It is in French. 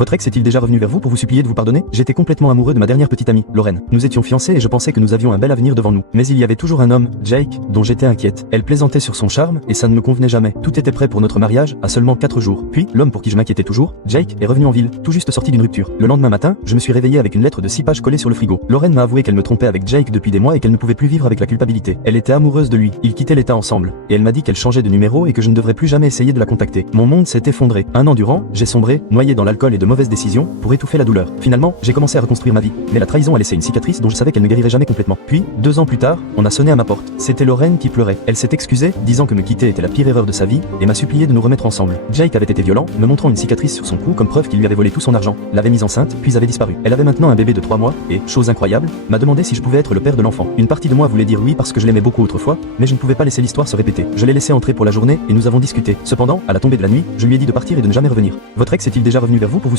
Votre ex est-il déjà revenu vers vous pour vous supplier de vous pardonner? J'étais complètement amoureux de ma dernière petite amie, Lorraine. Nous étions fiancés et je pensais que nous avions un bel avenir devant nous. Mais il y avait toujours un homme, Jake, dont j'étais inquiète. Elle plaisantait sur son charme et ça ne me convenait jamais. Tout était prêt pour notre mariage à seulement 4 jours. Puis, l'homme pour qui je m'inquiétais toujours, Jake, est revenu en ville, tout juste sorti d'une rupture. Le lendemain matin, je me suis réveillé avec une lettre de 6 pages collée sur le frigo. Lorraine m'a avoué qu'elle me trompait avec Jake depuis des mois et qu'elle ne pouvait plus vivre avec la culpabilité. Elle était amoureuse de lui. Ils quittaient l'état ensemble. Et elle m'a dit qu'elle changeait de numéro et que je ne devrais plus jamais essayer de la contacter. Mon monde s'est effondré. Un an durant, j'ai sombré, noyé dans l'alcool et de mauvaises décisions, pour étouffer la douleur. Finalement, j'ai commencé à reconstruire ma vie. Mais la trahison a laissé une cicatrice dont je savais qu'elle ne guérirait jamais complètement. Puis, 2 ans plus tard, on a sonné à ma porte. C'était Lorraine qui pleurait. Elle s'est excusée, disant que me quitter était la pire erreur de sa vie, et m'a supplié de nous remettre ensemble. Jake avait été violent, me montrant une cicatrice sur son cou comme preuve qu'il lui avait volé tout son argent, l'avait mise enceinte, puis avait disparu. Elle avait maintenant un bébé de 3 mois, et, chose incroyable, m'a demandé si je pouvais être le père de l'enfant. Une partie de moi voulait dire oui parce que je l'aimais beaucoup autrefois, mais je ne pouvais pas laisser l'histoire se répéter. Je l'ai laissé entrer pour la journée, et nous avons discuté. Cependant, à la tombée de la nuit, je lui ai dit de partir et de ne jamais revenir. Votre ex est-il déjà revenu vers vous pour vous